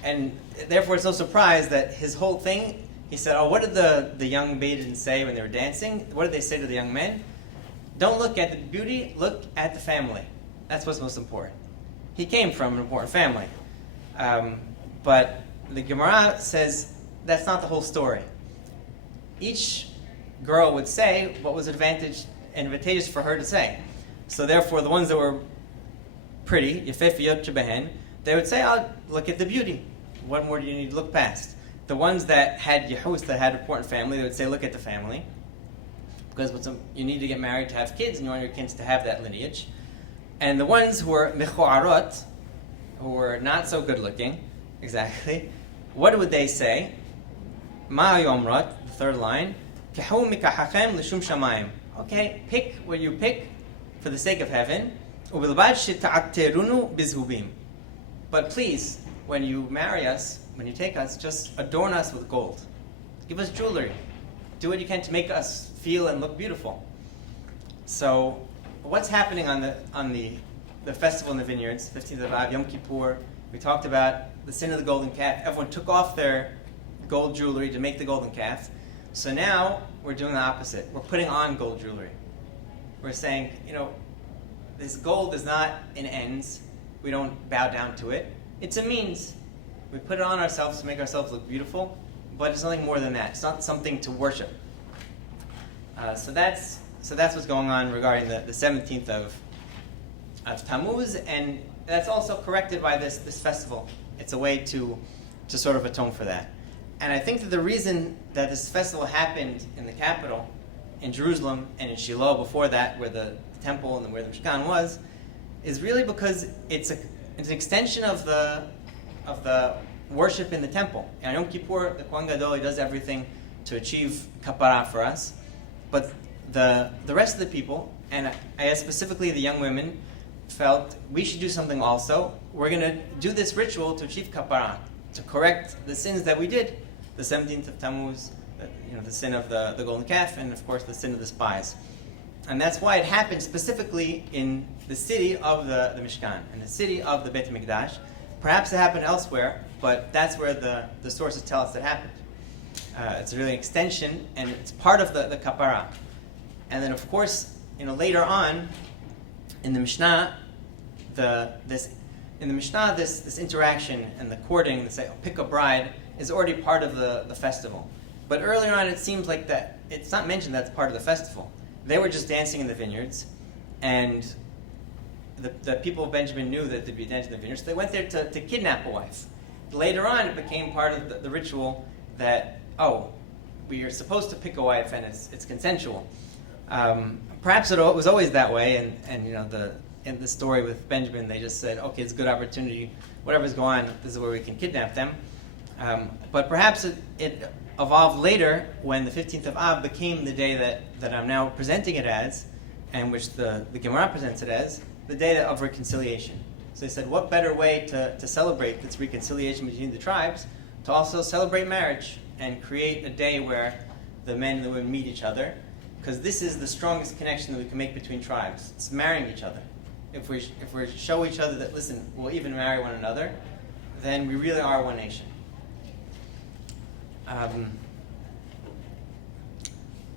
and therefore it's no surprise that his whole thing, he said, oh, what did the young maidens say when they were dancing? What did they say to the young men? Don't look at the beauty, look at the family. That's what's most important. He came from an important family. But the Gemara says that's not the whole story. Each girl would say what was advantageous for her to say. So therefore, the ones that were pretty, yefef yot behen, they would say, oh, look at the beauty. What more do you need to look past? The ones that had yehus, that had an important family, they would say, look at the family. Because you need to get married to have kids, and you want your kids to have that lineage. And the ones who were mechoarot, who were not so good looking, exactly, what would they say? Ma yomrot, the third line, kehu mikachachem l'shum shamayim. Okay, pick what you pick for the sake of heaven. Ubilbad sheta'aterunu bizhubim. But please, when you marry us, when you take us, just adorn us with gold. Give us jewelry. Do what you can to make us feel and look beautiful. So, what's happening on the festival in the vineyards, 15th of Av, Yom Kippur? We talked about the sin of the golden calf. Everyone took off their gold jewelry to make the golden calf. So now we're doing the opposite. We're putting on gold jewelry. We're saying, this gold is not an ends. We don't bow down to it. It's a means. We put it on ourselves to make ourselves look beautiful, but it's nothing more than that. It's not something to worship. So that's what's going on regarding the 17th of Tammuz, and that's also corrected by this festival. It's a way to sort of atone for that. And I think that the reason that this festival happened in the capital, in Jerusalem, and in Shiloh before that, where the temple and where the Mishkan was, is really because it's an extension of the worship in the temple. And Yom Kippur, the Kohen Gadol, he does everything to achieve kapara for us. But the rest of the people, and I guess specifically the young women, felt we should do something also. We're going to do this ritual to achieve kapara, to correct the sins that we did, the 17th of Tammuz, the sin of the golden calf, and of course the sin of the spies. And that's why it happened specifically in the city of the Mishkan, in the city of the Beit HaMikdash. Perhaps it happened elsewhere, but that's where the sources tell us it happened. It's really an extension, and it's part of the kapara. And then, of course, later on in the Mishnah, this interaction and the courting, pick a bride, is already part of the festival. But earlier on, it seems like that it's not mentioned that's part of the festival. They were just dancing in the vineyards, and the people of Benjamin knew that they'd be dancing in the vineyards, so they went there to kidnap a wife. Later on, it became part of the ritual that, we are supposed to pick a wife, and it's consensual. Perhaps it was always that way, and in the story with Benjamin, they just said, okay, it's a good opportunity, whatever's going on, this is where we can kidnap them. But perhaps it evolved later when the 15th of Ab became the day that I'm now presenting it as, and which the Gemara presents it as, the day of reconciliation. So they said, what better way to celebrate this reconciliation between the tribes, to also celebrate marriage and create a day where the men and the women meet each other, because this is the strongest connection that we can make between tribes. It's marrying each other. If we show each other that, listen, we'll even marry one another, then we really are one nation.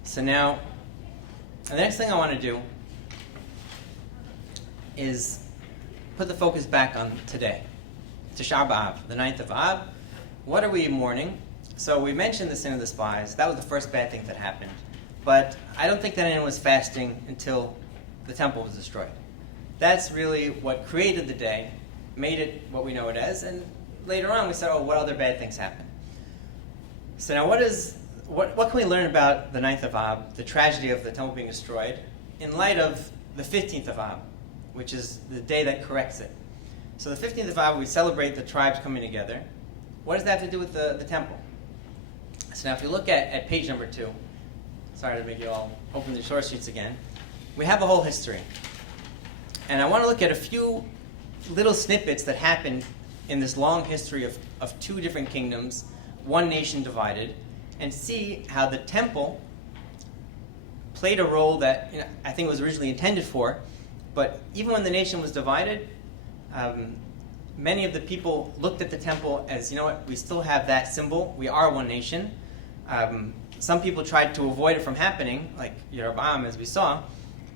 So now, the next thing I want to do is put the focus back on today. Tish'a BeAb, the 9th of Ab. What are we mourning? So we mentioned the sin of the spies. That was the first bad thing that happened. But I don't think that anyone was fasting until the temple was destroyed. That's really what created the day, made it what we know it as, and later on we said, what other bad things happened? So now what can we learn about the 9th of Ab, the tragedy of the temple being destroyed, in light of the 15th of Ab, which is the day that corrects it? So the 15th of Ab, we celebrate the tribes coming together. What does that have to do with the temple? So now if you look at page number 2, sorry to make you all open the source sheets again, we have a whole history. And I want to look at a few little snippets that happened in this long history of two different kingdoms, one nation divided, and see how the temple played a role that I think was originally intended for. But even when the nation was divided, many of the people looked at the temple as, we still have that symbol. We are one nation. Some people tried to avoid it from happening, like Rabbi, as we saw.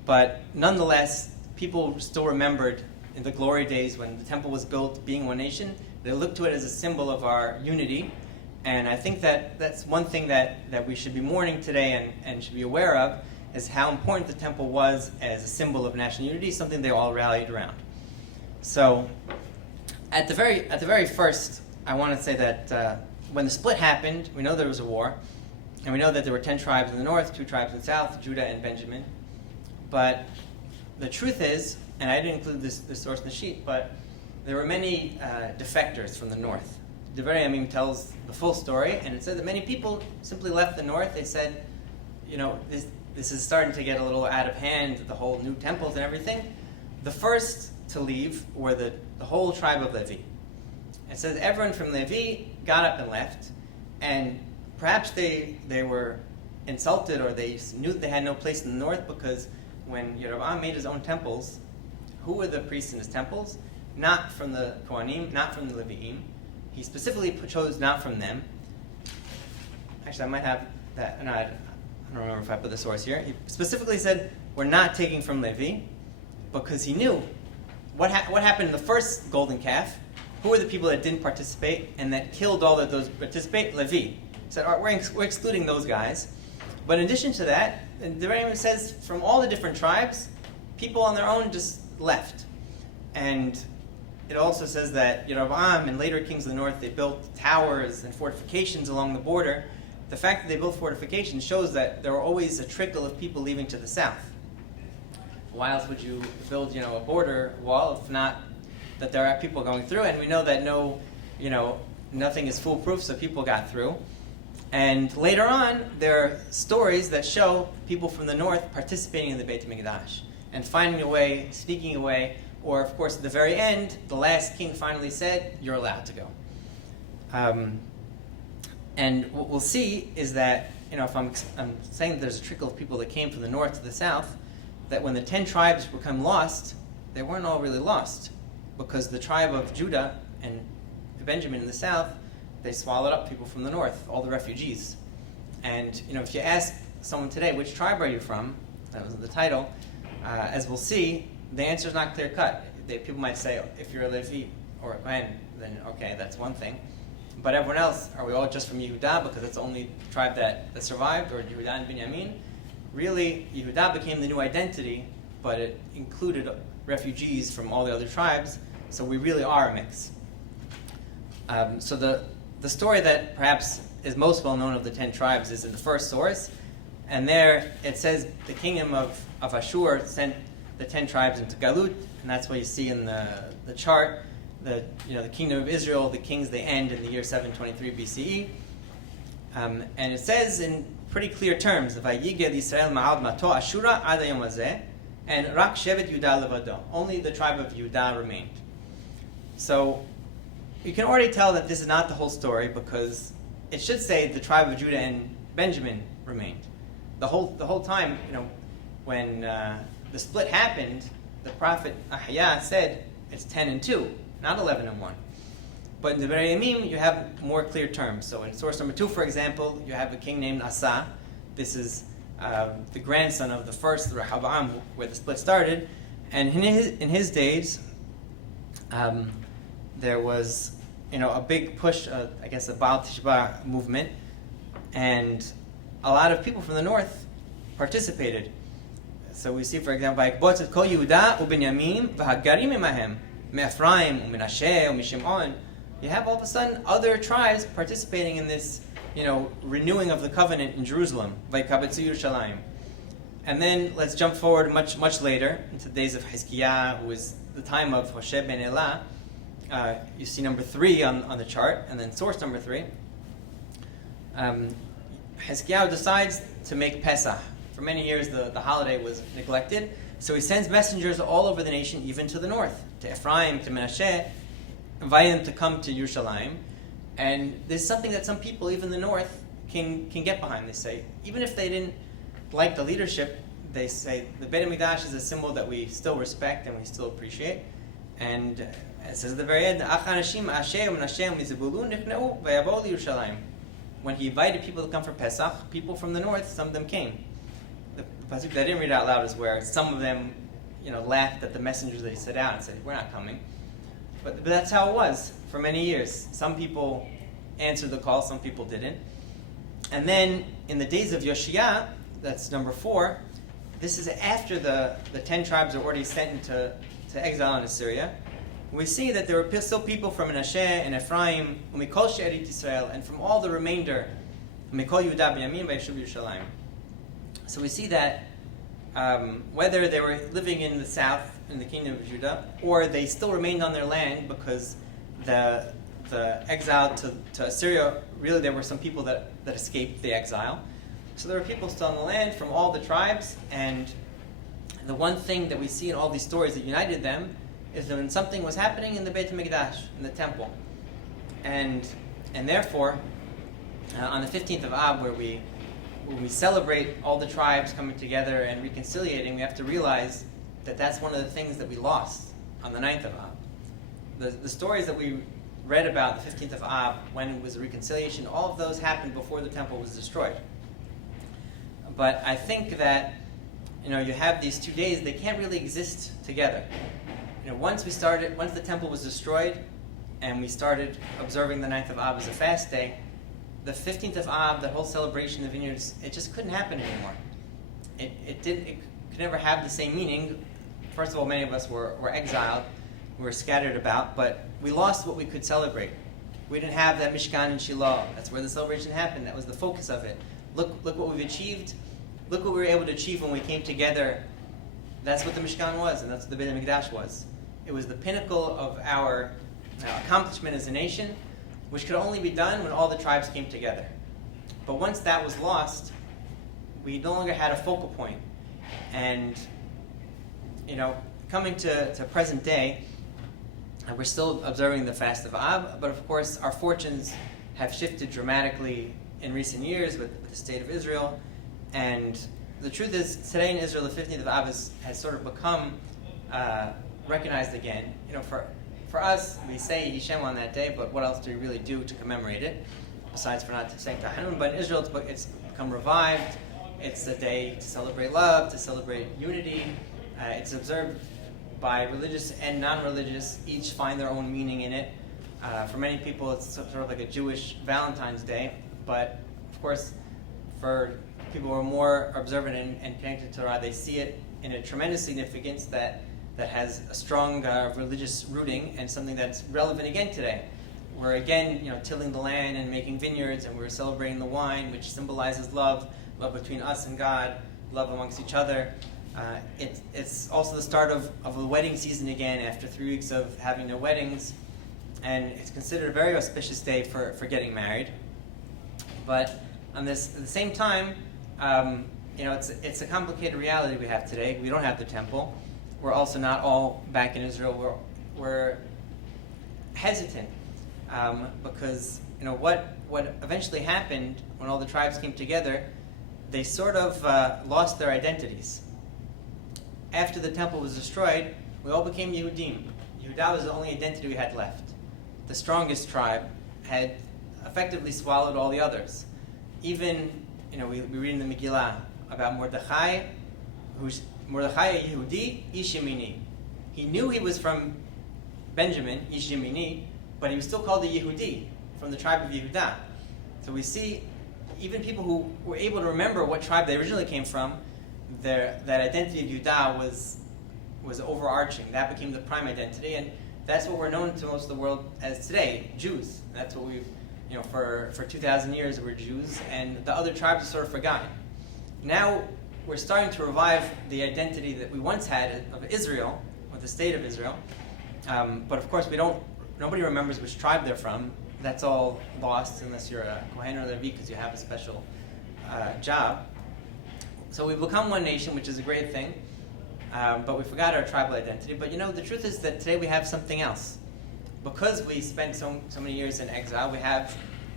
But nonetheless, people still remembered in the glory days when the temple was built, being one nation. They looked to it as a symbol of our unity. And I think that's one thing that we should be mourning today and should be aware of, is how important the temple was as a symbol of national unity, something they all rallied around. So at the very first, I want to say that when the split happened, we know there was a war, and we know that there were 10 tribes in the north, 2 tribes in the south, Judah and Benjamin. But the truth is, and I didn't include this source in the sheet, but there were many defectors from the north. Divrei Yamim tells the full story, and it says that many people simply left the north. They said, this is starting to get a little out of hand, the whole new temples and everything. The first to leave were the whole tribe of Levi. It says everyone from Levi got up and left, and perhaps they were insulted, or they knew that they had no place in the north, because when Yeroboam made his own temples, who were the priests in his temples? Not from the Kohanim, not from the Levi'im. He specifically chose not from them. Actually, I might have that. No, I don't remember if I put the source here. He specifically said, we're not taking from Levi, because he knew what happened in the first golden calf. Who were the people that didn't participate and that killed all of those participate? Levi. He said, all right, we're excluding those guys. But in addition to that, the Rabbi says from all the different tribes, people on their own just left. And it also says that Yeroboam and later kings of the north, they built towers and fortifications along the border. The fact that they built fortifications shows that there were always a trickle of people leaving to the south. Why else would you build, a border wall if not that there are people going through? And we know that nothing is foolproof, so people got through. And later on, there are stories that show people from the north participating in the Beit HaMikdash and finding a way, sneaking away, or of course at the very end, the last king finally said, you're allowed to go. And what we'll see is that, if I'm saying that there's a trickle of people that came from the north to the south, that when the 10 tribes become lost, they weren't all really lost, because the tribe of Judah and Benjamin in the south, they swallowed up people from the north, all the refugees. And if you ask someone today, which tribe are you from? That was the title. As we'll see, the answer is not clear cut. People might say, if you're a Levi or a Kohen, then okay, that's one thing. But everyone else, are we all just from Yehudah because it's the only tribe that survived, or Yehudah and Binyamin? Really, Yehudah became the new identity, but it included refugees from all the other tribes, so we really are a mix. So the story that perhaps is most well known of the 10 tribes is in the first source, and there it says the kingdom of Ashur sent the 10 tribes into Galut, and that's what you see in the chart. The kingdom of Israel, the kings, they end in the year 723 BCE. And it says in pretty clear terms, Vayiged Yisrael ma'ad mato Ashura ad hayom hazeh, and rak shevet Yehudah levado. Only the tribe of Yehudah remained. So you can already tell that this is not the whole story, because it should say the tribe of Judah and Benjamin remained. The whole time, when the split happened, the prophet Ahya said it's 10 and 2. Not 11 and 1. But in the Devarei Yamim, you have more clear terms. So in source number 2, for example, you have a king named Asa. This is the grandson of the first Rehoboam, where the split started. And in his days, there was a big push, I guess, a Baal Tish'a BeAb movement. And a lot of people from the north participated. So we see, for example, Vayikbotz kol Yehudah uBinyamin v'hagarim imahem. Me'Ephraim, u'Menashe, u'Mishimon. You have all of a sudden other tribes participating in this, renewing of the covenant in Jerusalem. Vayikabetzu Yerushalayim. And then let's jump forward much, much later into the days of SCA, who was the time of Hoshea ben Elah. You see number 3 on the chart, and then source number 3. SCA decides to make Pesach. For many years, the holiday was neglected. So he sends messengers all over the nation, even to the north, to Ephraim, to Menashe, inviting them to come to Yerushalayim. And there's something that some people, even the north, can get behind. They say, even if they didn't like the leadership, they say the Beit HaMikdash is a symbol that we still respect and we still appreciate. And it says at the very end, when he invited people to come for Pesach, people from the north, some of them came. The pasuk that I didn't read out loud is where some of them, laughed at the messengers that he sent out and said, "We're not coming." But that's how it was for many years. Some people answered the call, some people didn't. And then in the days of Yoshia, that's number 4. This is after the 10 tribes are already sent into exile in Assyria. We see that there were still people from Menashe and Ephraim, Umikol She'erit Yisrael, and from all the remainder, Umikol Yehudah Binyamin v'Yeshuv Yerushalayim. So we see that whether they were living in the south, in the kingdom of Judah, or they still remained on their land because the exile to Assyria, really there were some people that escaped the exile. So there were people still on the land from all the tribes, and the one thing that we see in all these stories that united them is that when something was happening in the Beit HaMikdash, in the temple. And therefore, on the 15th of Ab, when we celebrate all the tribes coming together and reconciliating, we have to realize that that's one of the things that we lost on the 9th of Ab. The stories that we read about the 15th of Ab, when it was a reconciliation, all of those happened before the temple was destroyed. But I think that, you have these 2 days, they can't really exist together. Once the temple was destroyed, and we started observing the 9th of Ab as a fast day, the 15th of Ab, the whole celebration of vineyards, it just couldn't happen anymore. It could never have the same meaning. First of all, many of us were exiled, we were scattered about, but we lost what we could celebrate. We didn't have that Mishkan in Shiloh. That's where the celebration happened. That was the focus of it. Look what we've achieved. Look what we were able to achieve when we came together. That's what the Mishkan was, and that's what the Beit HaMikdash was. It was the pinnacle of our accomplishment as a nation, which could only be done when all the tribes came together. But once that was lost, we no longer had a focal point. And, coming to present day, we're still observing the fast of Ab, but of course our fortunes have shifted dramatically in recent years with the state of Israel. And the truth is, today in Israel, the 15th of Ab has sort of become recognized again. For us, we say Yishem on that day, but what else do we really do to commemorate it, besides for not saying Tahanun? But in Israel, it's become revived. It's a day to celebrate love, to celebrate unity. It's observed by religious and non-religious. Each find their own meaning in it. For many people, it's sort of like a Jewish Valentine's Day. But, of course, for people who are more observant and connected to Torah, they see it in a tremendous significance that has a strong religious rooting and something that's relevant again today. We're again, tilling the land and making vineyards, and we're celebrating the wine, which symbolizes love between us and God, love amongst each other. It's also the start of the wedding season again after 3 weeks of having no weddings, and it's considered a very auspicious day for getting married. But at the same time, it's a complicated reality we have today. We don't have the temple. We're also not all back in Israel. We're hesitant because what eventually happened when all the tribes came together, they sort of lost their identities. After the temple was destroyed, we all became Yehudim. Yehudah was the only identity we had left. The strongest tribe had effectively swallowed all the others. Even, we read in the Megillah about Mordechai, who's Mordechai Yehudi, Ish Yemini. He knew he was from Benjamin, Ish Yemini, but he was still called a Yehudi, from the tribe of Yehudah. So we see even people who were able to remember what tribe they originally came from, that identity of Yehudah was overarching. That became the prime identity, and that's what we're known to most of the world as today, Jews. That's what we've, for 2,000 years we're Jews, and the other tribes are sort of forgotten. Now we're starting to revive the identity that we once had of Israel, or the state of Israel. But of course nobody remembers which tribe they're from. That's all lost unless you're a Kohen or Levi because you have a special job. So we've become one nation, which is a great thing, but we forgot our tribal identity. But the truth is that today we have something else. Because we spent so many years in exile, we have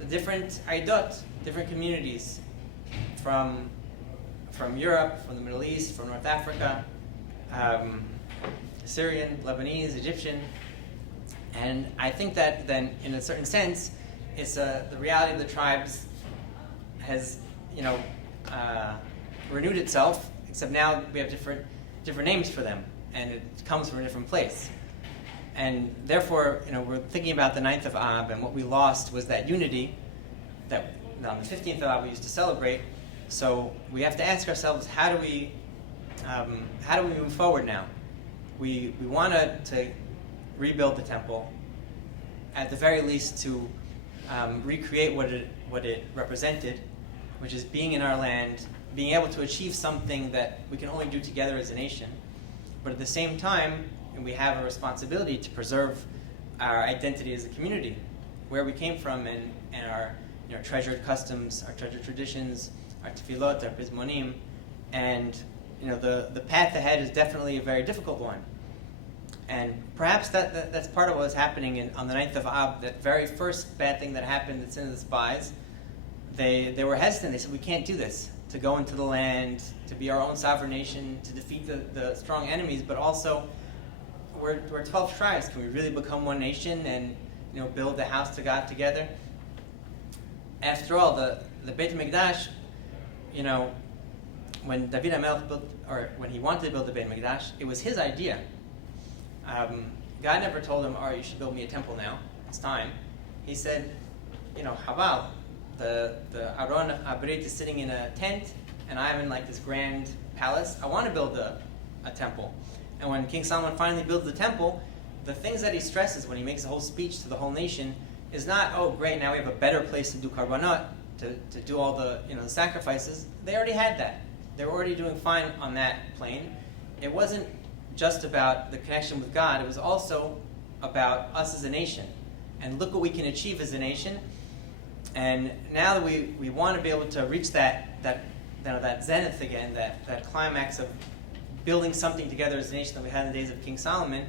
different aidot, different communities from Europe, from the Middle East, from North Africa, Syrian, Lebanese, Egyptian. And I think that then, in a certain sense, it's the reality of the tribes has, renewed itself, except now we have different names for them, and it comes from a different place. And therefore, we're thinking about the 9th of Ab, and what we lost was that unity that on the 15th of Ab we used to celebrate. So we have to ask ourselves, how do we move forward now? We want to rebuild the temple, at the very least to recreate what it represented, which is being in our land, being able to achieve something that we can only do together as a nation. But at the same time, we have a responsibility to preserve our identity as a community, where we came from, and our treasured customs, our treasured traditions, our tefillot, our pizmonim, and the path ahead is definitely a very difficult one. And perhaps that's part of what was happening on the 9th of Ab. That very first bad thing that happened, the sin of the spies, they were hesitant. They said, we can't do this, to go into the land, to be our own sovereign nation, to defeat the strong enemies, but also we're 12 tribes. Can we really become one nation and build the house to God together? After all, the Beit HaMikdash, when David HaMelech built, or when he wanted to build the Beit HaMikdash, it was his idea. God never told him, all right, you should build me a temple now. It's time. He said, Habal, the Aron Abrit is sitting in a tent, and I'm in this grand palace. I want to build a temple. And when King Solomon finally builds the temple, the things that he stresses when he makes a whole speech to the whole nation is not, oh great, now we have a better place to do karbanot, to do all the the sacrifices. They already had that. They were already doing fine on that plane. It wasn't just about the connection with God. It was also about us as a nation. And look what we can achieve as a nation. And now that we want to be able to reach that zenith again, that climax of building something together as a nation that we had in the days of King Solomon,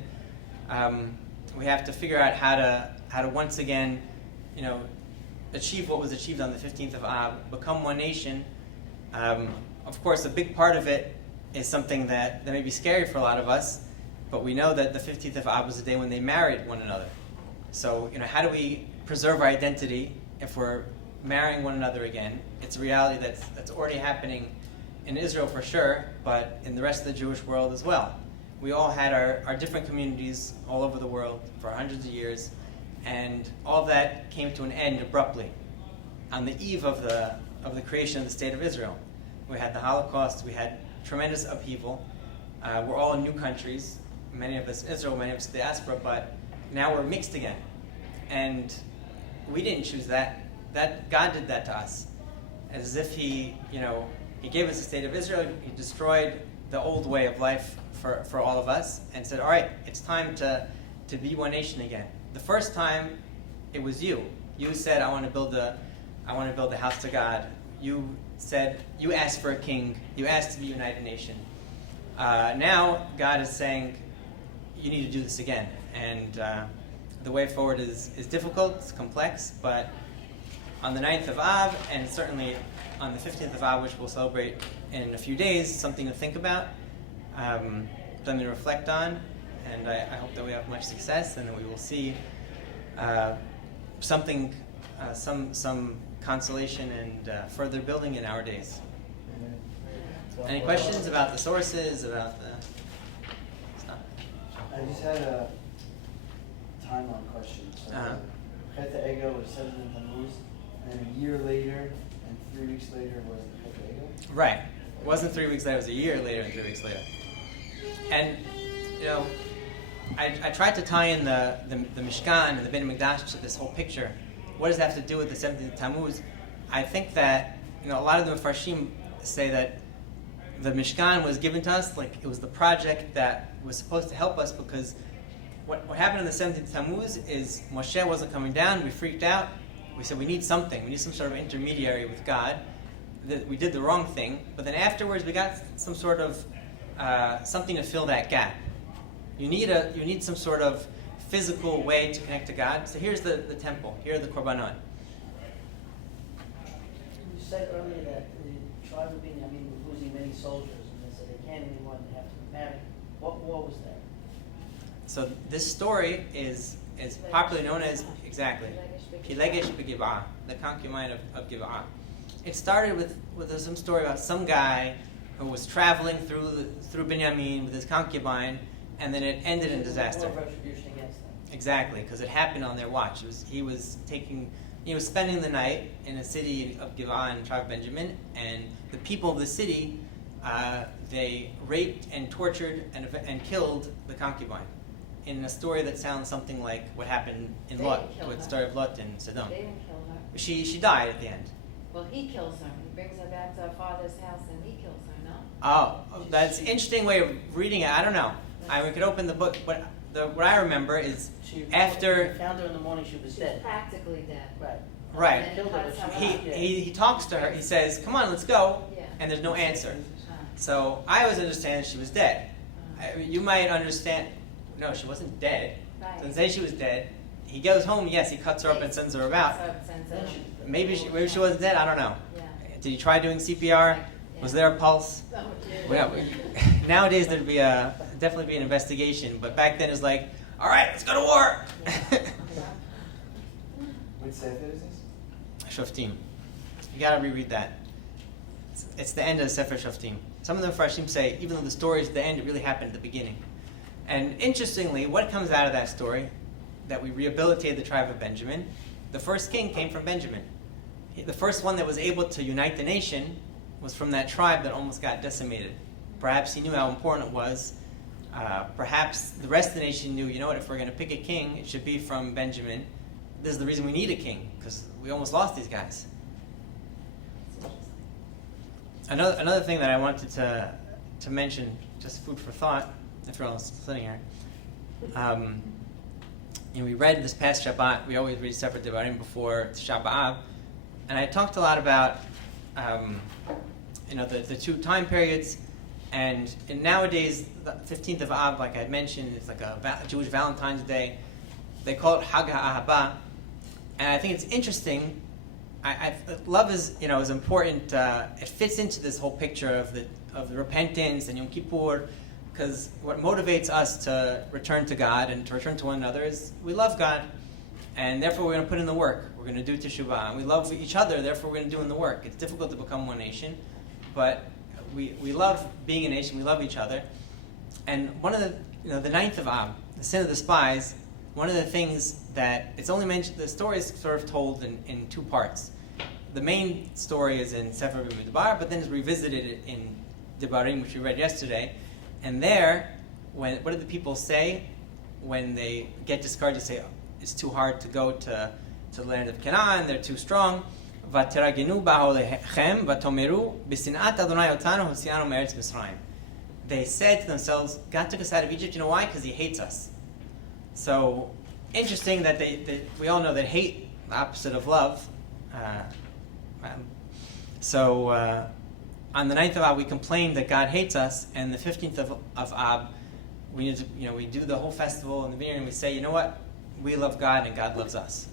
we have to figure out how to once again, achieve what was achieved on the 15th of Ab, become one nation. Of course, a big part of it is something that may be scary for a lot of us, but we know that the 15th of Ab was the day when they married one another. So, how do we preserve our identity if we're marrying one another again? It's a reality that's already happening in Israel for sure, but in the rest of the Jewish world as well. We all had our different communities all over the world for hundreds of years, and all of that came to an end abruptly on the eve of the creation of the state of Israel. We had the Holocaust, we had tremendous upheaval. We're all in new countries, many of us in Israel, many of us in the diaspora, but now we're mixed again. And we didn't choose that. God did that to us. As if He gave us the state of Israel, He destroyed the old way of life for all of us and said, all right, it's time to be one nation again. The first time, it was you. You said, I want to build a house to God. You asked for a king. You asked to be a united nation. Now, God is saying, you need to do this again. And the way forward is difficult, it's complex, but on the 9th of Av, and certainly on the 15th of Av, which we'll celebrate in a few days, something to think about, something to reflect on, and I hope that we have much success and that we will see some consolation and further building in our days. Any questions about the sources, about the stuff? I just had a timeline question. So Chet Ego was 7th in Tammuz, and a year later and 3 weeks later was the Chet Ego? Right. It wasn't 3 weeks later, it was a year later and 3 weeks later. And, I tried to tie in the Mishkan and the Beit HaMikdash to this whole picture. What does that have to do with the 17th of Tammuz? I think that, a lot of the Mefarshim say that the Mishkan was given to us, like it was the project that was supposed to help us, because what happened on the 17th of Tammuz is Moshe wasn't coming down, we freaked out, we said we need something, we need some sort of intermediary with God. That we did the wrong thing, but then afterwards we got some sort of something to fill that gap. You need some sort of physical way to connect to God. So here's the temple. Here are the korbanot. You said earlier that the tribe of Benjamin was losing many soldiers, and they said they can't anymore, they have to be married. What war was that? So this story is popularly known as, exactly, Pilegesh BeGiv'ah, the concubine of Giv'ah. It started with some story about some guy who was traveling through Benjamin with his concubine, and then it ended in disaster. War of retribution against them. Exactly, because it happened on their watch. He was spending the night in a city of Giv'ah in the tribe of Benjamin, and the people of the city, they raped and tortured and killed the concubine. In a story that sounds something like what happened in Lot, with the story of Lot in Sodom. They didn't kill her. She died at the end. Well, he kills her. He brings her back to her father's house and he kills her, no? Oh, that's an interesting way of reading it. I don't know. We could open the book, but what I remember is after... They found her in the morning, she was She was dead. practically dead. Right. Right. And then cuts her off. He talks to her. He says, "Come on, let's go," Yeah. and there's no answer. Uh, So I always understand she was dead. You might understand. No, she wasn't dead. Right. Doesn't say she was dead. He goes home. Yes, he cuts her up and sends her about. So it sends her- Maybe she wasn't dead. I don't know. Yeah. Did he try doing CPR? Was there a pulse? Oh, Well, nowadays there'd be definitely be an investigation, but back then it was like, all right, let's go to war. Which Sefer is this? Shoftim. You gotta reread that. It's the end of Sefer Shoftim. Some of the Mefarshim say, even though the story is the end, it really happened at the beginning. And interestingly, what comes out of that story, that we rehabilitated the tribe of Benjamin, the first king came from Benjamin. The first one that was able to unite the nation was from that tribe that almost got decimated. Perhaps he knew how important it was. Perhaps the rest of the nation knew, if we're going to pick a king, it should be from Benjamin. This is the reason we need a king, because we almost lost these guys. Another thing that I wanted to mention, just food for thought, if you're all sitting here. We read this past Shabbat, we always read separate Devarim before Tish'a BeAb, And I talked a lot about the two time periods, and nowadays the 15th of Ab, like I mentioned, it's like a Jewish Valentine's Day. They call it Hag HaAhaba, and I think it's interesting. Love is important. It fits into this whole picture of the repentance and Yom Kippur, because what motivates us to return to God and to return to one another is we love God, and therefore we're going to put in the work. We're going to do Tish'a BeAb. And we love each other, therefore we're going to do in the work. It's difficult to become one nation, but we love being a nation. We love each other. And one of the 9th of Ab, the sin of the spies, one of the things that it's only mentioned, the story is sort of told in two parts. The main story is in Sefer B'Midbar, but then is revisited in Devarim, which we read yesterday. And there, what do the people say when they get discouraged? They say, it's too hard to go to the land of Canaan, they're too strong. V'teragenu ba'olechem v'tomeru b'sinat Adonai otanu hosianu me'eretz Mitzrayim. They said to themselves, God took us out of Egypt. You know why? Because He hates us. So interesting that we all know that hate, the opposite of love. On the 9th of Ab, we complain that God hates us, and the 15th of Ab, we do the whole festival in the beginning, and we say, you know what? We love God, and God loves us.